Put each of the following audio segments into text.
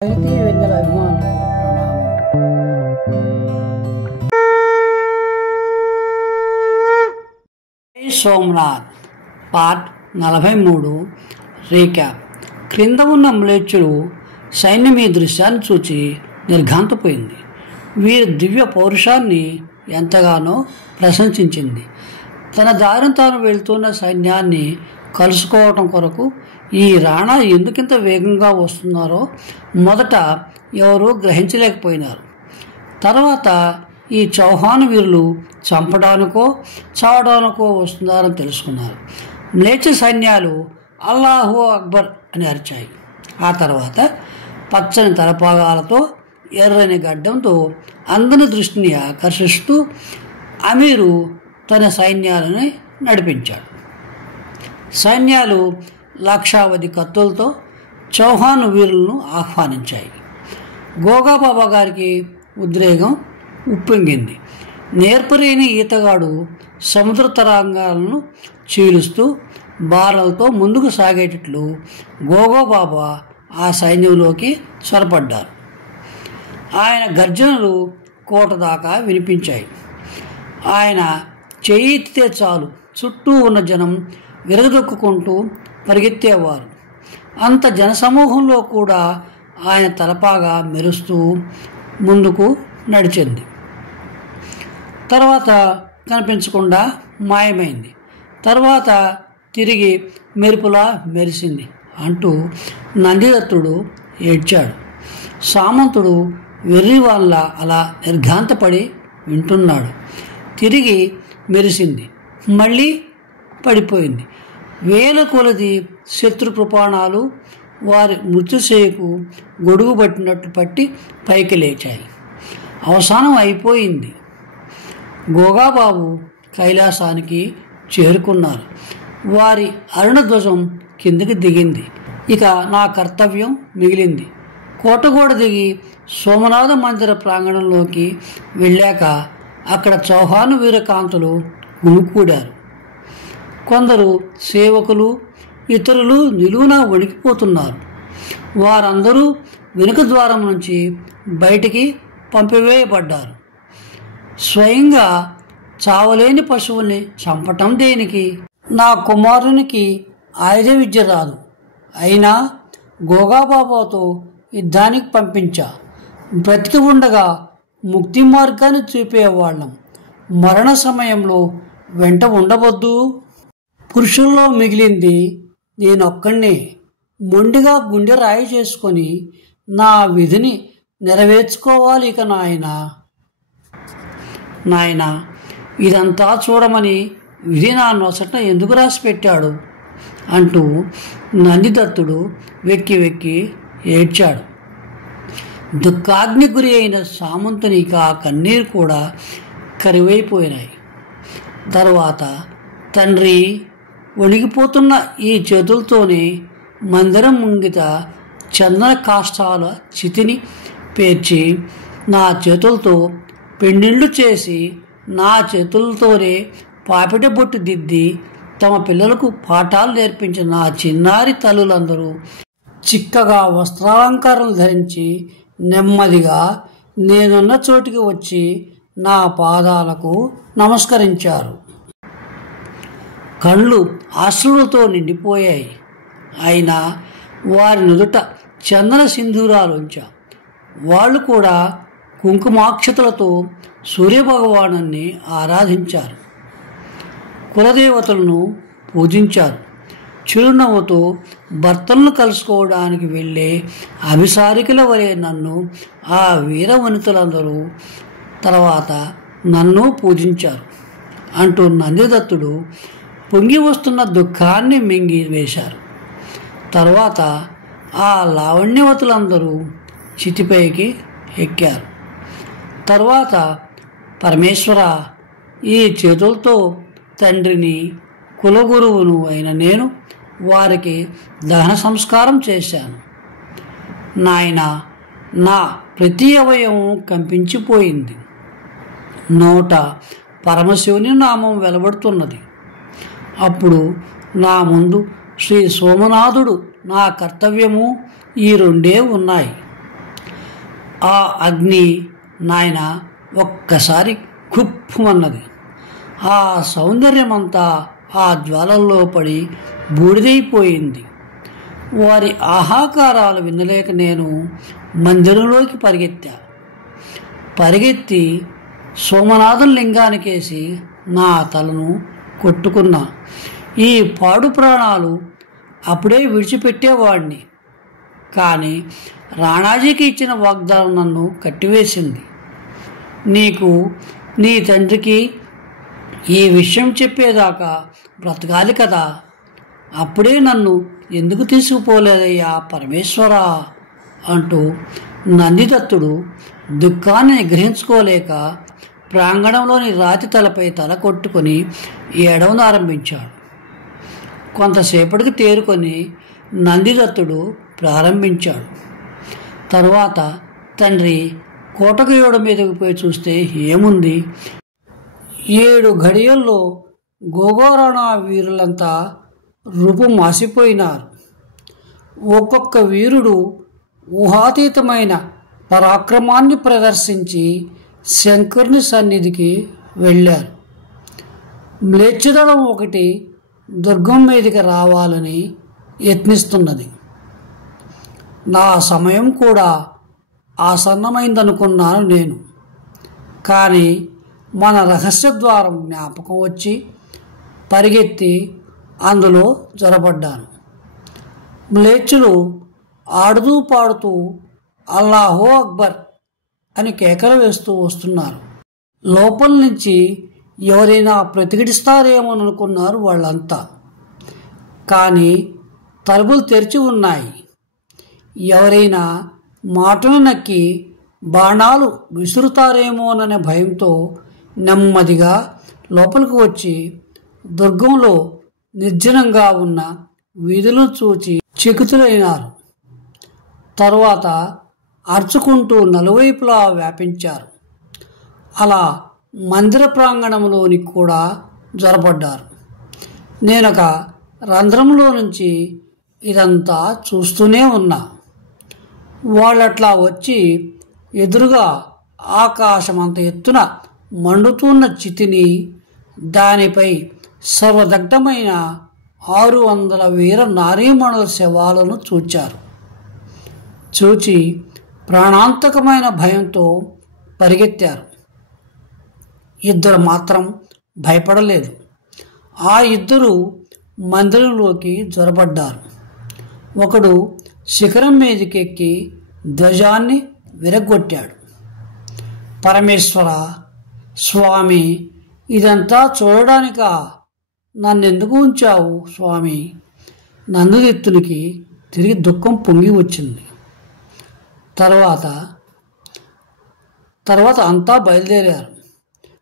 ప్రగతి వెన్నెల అభిమానులకు ప్రణామం. Somnath part 43 recap. క్రింద ఉన్న మ్లేచ్చుడు సైన్యం ఈ దృశ్యాన్ని చూచి నిర్ఘాంతపోయింది. వీరి దివ్య పౌరుషాన్ని ఎంతగానో ప్రశంసించింది. తన దారిని తాను వెళ్తున్న సైన్యాన్ని కలుసుకోవటం కొరకు ఈ రాణా ఎందుకింత వేగంగా వస్తున్నారో మొదట ఎవరూ గ్రహించలేకపోయినారు. తర్వాత ఈ చౌహాన్ వీరులు చంపడానికో చావడానికో వస్తున్నారని తెలుసుకున్నారు. మ్లేచ్ఛ సైన్యాలు అల్లాహు అక్బర్ అని అరిచాయి. ఆ తర్వాత పచ్చని తలపాగాలతో ఎర్రని గడ్డంతో అందరి దృష్టిని ఆకర్షిస్తూ అమీరు తన సైన్యాలని నడిపించాడు. సైన్యాలు లక్షావధి కత్తులతో చౌహాన్ వీరులను ఆహ్వానించాయి. గోగాబాబా గారికి ఉద్రేగం ఉప్పొంగింది. నేర్పలేని ఈతగాడు సముద్ర తరంగాలను చీలుస్తూ బారలతో ముందుకు సాగేటట్లు గోగాబాబా ఆ సైన్యంలోకి చొరపడ్డారు. ఆయన గర్జనలు కోట దాకా వినిపించాయి. ఆయన చెయ్యి ఎత్తితే చాలు చుట్టూ ఉన్న జనం విరగదొక్కుంటూ పరిగెత్తేవారు. అంత జనసమూహంలో కూడా ఆయన తలపాగా మెరుస్తూ ముందుకు నడిచింది. తర్వాత కనిపించకుండా మాయమైంది. తర్వాత తిరిగి మెరుపులా మెరిసింది అంటూ నందిదత్తుడు ఏడ్చాడు. సామంతుడు వెర్రి వాళ్ళ అలా నిర్ఘాంతపడి వింటున్నాడు. తిరిగి మెరిసింది, మళ్ళీ పడిపోయింది. వేల కొలది శత్రు కృపాణాలు వారి మృత్యుశేయకు గొడుగు పట్టినట్టు పట్టి పైకి లేచాయి. అవసానం అయిపోయింది. గోగాబాబు కైలాసానికి చేరుకున్నారు. వారి అరుణధ్వజం కిందకి దిగింది. ఇక నా కర్తవ్యం మిగిలింది. కోటగోడ దిగి సోమనాథ మందిర ప్రాంగణంలోకి వెళ్ళాక అక్కడ చౌహాను వీరకాంతులు గుమికూడారు. కొందరు సేవకులు, ఇతరులు నిలువున వణికిపోతున్నారు. వారందరూ వెనుక ద్వారం నుంచి బయటికి పంపివేయబడ్డారు. స్వయంగా చావలేని పశువుల్ని చంపటం దేనికి? నా కుమారునికి ఆయుధ విద్య రాదు. అయినా గోగాబాబాతో యుద్ధానికి పంపించా. బ్రతికి ఉండగా ముక్తి మార్గాన్ని చూపేవాళ్ళం. మరణ సమయంలో వెంట ఉండవద్దు. పురుషుల్లో మిగిలింది నేనొక్కడినే. మొండిగా గుండె రాయి చేసుకొని నా విధిని నెరవేర్చుకోవాలి. ఇక నాయనా ఇదంతా చూడమని విధి నా నొసట ఎందుకు రాసి పెట్టాడు అంటూ నందిదత్తుడు వెక్కి వెక్కి ఏడ్చాడు. దుఃఖాగ్ని గురి అయిన సామంతునికి ఆ కన్నీరు కూడా కరివైపోయినాయి. తరువాత తండ్రి, వణిగిపోతున్న ఈ చేతులతోనే మందిరం ముంగిట చందన కాష్టాల చితిని పేర్చి నా చేతులతో పెండిళ్ళు చేసి నా చేతులతోనే పాపిట బొట్టు దిద్ది తమ పిల్లలకు పాఠాలు నేర్పించిన నా చిన్నారి తల్లులందరూ చిక్కగా వస్త్రాలంకారం ధరించి నెమ్మదిగా నేనున్న చోటికి వచ్చి నా పాదాలకు నమస్కరించారు. కళ్ళు ఆశ్రులతో నిండిపోయాయి. అయినా వారి నుదుట చందన సింధూరాలుంచా. వాళ్ళు కూడా కుంకుమాక్షతలతో సూర్యభగవాను ఆరాధించారు. కులదేవతలను పూజించారు. చిరునవ్వుతో భర్తలను కలుసుకోవడానికి వెళ్ళే అభిసారికల వలె నన్ను ఆ వీర వనితలందరూ తర్వాత నన్ను పూజించారు అంటూ నందిదత్తుడు పొంగి వస్తున్న దుఃఖాన్ని మింగి వేశారు. తర్వాత ఆ లావణ్యవతులందరూ చితిపైకి ఎక్కారు. తర్వాత పరమేశ్వర, ఈ చేతులతో తండ్రిని కులగురువును అయిన నేను వారికి దహన సంస్కారం చేశాను. నాయన, నా ప్రతి అవయవం కంపించిపోయింది. నోట పరమశివుని నామం వెలువడుతున్నది. అప్పుడు నా ముందు శ్రీ సోమనాథుడు, నా కర్తవ్యము ఈ రెండే ఉన్నాయి. ఆ అగ్ని నాయన ఒక్కసారి కుప్పమన్నది. ఆ సౌందర్యమంతా ఆ జ్వాలల్లో పడి బూడిదైపోయింది. వారి ఆహాకారాలు వినలేక నేను మందిరంలోకి పరిగెత్తి సోమనాథం లింగానికేసి నా తలను కొట్టుకున్నా. ఈ పాడు ప్రాణాలు అప్పుడే విడిచిపెట్టేవాడిని, కానీ రాణాజీకి ఇచ్చిన వాగ్దానం నన్ను కట్టివేసింది. నీకు నీ తండ్రికి ఈ విషయం చెప్పేదాకా బ్రతకాలి కదా, అప్పుడే నన్ను ఎందుకు తీసుకుపోలేదయ్యా పరమేశ్వరా అంటూ నందిదత్తుడు దుఃఖాన్ని గ్రహించుకోలేక ప్రాంగణంలోని రాతి తలపై తల కొట్టుకొని ఏడవనారంభించాడు. కొంతసేపటికి తేరుకొని నందిదత్తుడు ప్రారంభించాడు. తరువాత తండ్రి కోటకయోడ మీదకి పోయి చూస్తే ఏముంది, 7 ఘడియల్లో గోగోరాణ వీరులంతా రూపం మాసిపోయినారు. ఒక్కొక్క వీరుడు ఊహాతీతమైన పరాక్రమాన్ని ప్రదర్శించి శంకరుని సన్నిధికి వెళ్ళారు. మ్లేచ్ఛదళం ఒకటి దుర్గం మీదకి రావాలని యత్నిస్తున్నది. నా సమయం కూడా ఆసన్నమైందనుకున్నాను నేను. కానీ మన రహస్య ద్వారం జ్ఞాపకం వచ్చి పరిగెత్తి అందులో జొరబడ్డాను. మ్లేచ్చులు ఆడుతూ పాడుతూ అల్లాహో అక్బర్ అని కేకలు వేస్తూ వస్తున్నారు. లోపల నుంచి ఎవరైనా ప్రతిఘటిస్తారేమోననుకున్నారు వాళ్ళంతా. కానీ తలుపులు తెరిచి ఉన్నాయి. ఎవరైనా మాటను నక్కి బాణాలు విసురుతారేమోననే భయంతో నెమ్మదిగా లోపలికి వచ్చి దుర్గంలో నిర్జనంగా ఉన్న వీధులను చూచి చకితులైనారు. తరువాత అరుచుకుంటూ నలువైపులా వ్యాపించారు. అలా మందిర ప్రాంగణంలోనికి కూడా జొరబడ్డారు. నేనొక రంధ్రంలో నుంచి ఇదంతా చూస్తూనే ఉన్నా. వాళ్ళట్లా వచ్చి ఎదురుగా ఆకాశమంత ఎత్తున మండుతున్న చితిని, దానిపై సర్వదగ్ధమైన 600 వీర నారీమణుల శవాలను చూచి ప్రాణాంతకమైన భయంతో పరిగెత్తారు. 2 మాత్రం భయపడలేదు. ఆ 2 మందిరంలోకి జొరబడ్డారు. ఒకడు శిఖరం మీదకెక్కి ధ్వజాన్ని విరగొట్టాడు. పరమేశ్వర స్వామి, ఇదంతా చూడడానికా నన్నెందుకు ఉంచావు స్వామి? నందిదత్తునికి తిరిగి దుఃఖం పొంగి వచ్చింది. తర్వాత అంతా బయలుదేరారు.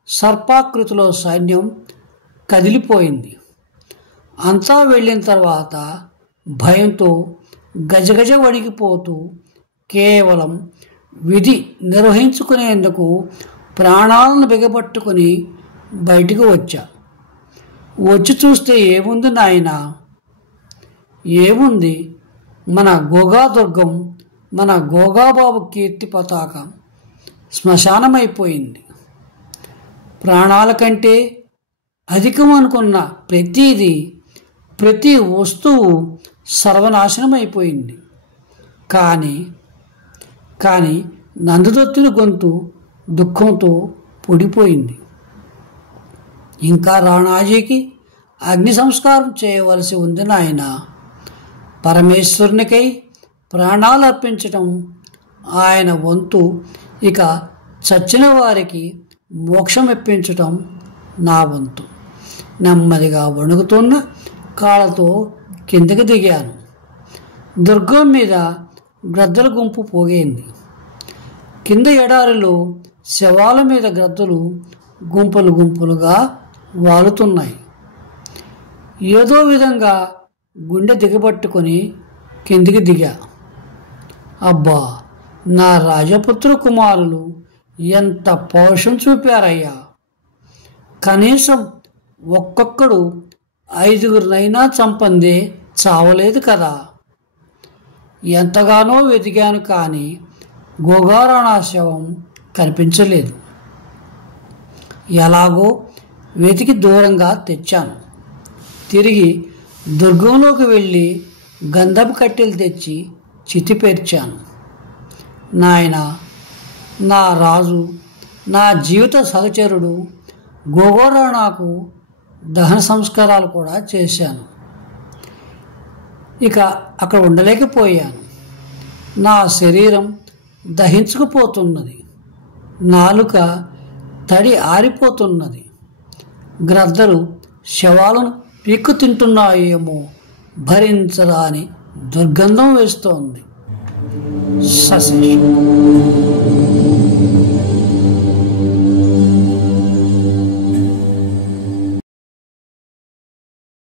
సర్పాకృతిలో సైన్యం కదిలిపోయింది. అంతా వెళ్ళిన తర్వాత భయంతో గజగజ వణికిపోతూ కేవలం విధి నిర్వహించుకునేందుకు ప్రాణాలను బిగపట్టుకుని బయటికి వచ్చి చూస్తే ఏముంది నాయనా, ఏముంది? మన గోగాదుర్గం, మన గోగాబాబు కీర్తి పతాక శ్మశానమైపోయింది. ప్రాణాల కంటే అధికం అనుకున్న ప్రతి వస్తువు సర్వనాశనమైపోయింది. కానీ నందిదత్తుని గొంతు దుఃఖంతో పొడిపోయింది. ఇంకా రాణాజీకి అగ్ని సంస్కారం చేయవలసి ఉంది నాయన. పరమేశ్వరునికై ప్రాణాలు అర్పించటం ఆయన వంతు. ఇక చచ్చిన వారికి మోక్షం ఇప్పించటం నా వంతు. నెమ్మదిగా వణుకుతున్న కాళ్ళతో కిందకి దిగాను. దుర్గం మీద గ్రద్దల గుంపు పోగైంది. కింద ఎడారిలో శవాల మీద గ్రద్దలు గుంపులుగా వాలుతున్నాయి. ఏదో విధంగా గుండె దిగబట్టుకొని కిందికి దిగా. అబ్బా, నా రాజపుత్ర కుమారులు ఎంత పౌరుషం చూపారయ్యా! కనీసం ఒక్కొక్కడు 5గురినైనా చంపందే చావలేదు కదా. ఎంతగానో వెతికాను, కానీ గోగారాణా శవం కనిపించలేదు. ఎలాగో వెతికి దూరంగా తెచ్చాను. తిరిగి దుర్గంలోకి వెళ్ళి గంధపు కట్టెలు తెచ్చి చితిపేర్చాను. నాయన, నా రాజు, నా జీవిత సహచరుడు గోగారాణాకు దహన సంస్కారాలు కూడా చేశాను. ఇక అక్కడ ఉండలేకపోయాను. నా శరీరం దహించుకుపోతున్నది. నాలుక తడి ఆరిపోతున్నది. గ్రద్దలు శవాలను పీక్కు తింటున్నాయేమో, భరించరాని దుర్గంధం వేస్తోంది. సశేషం.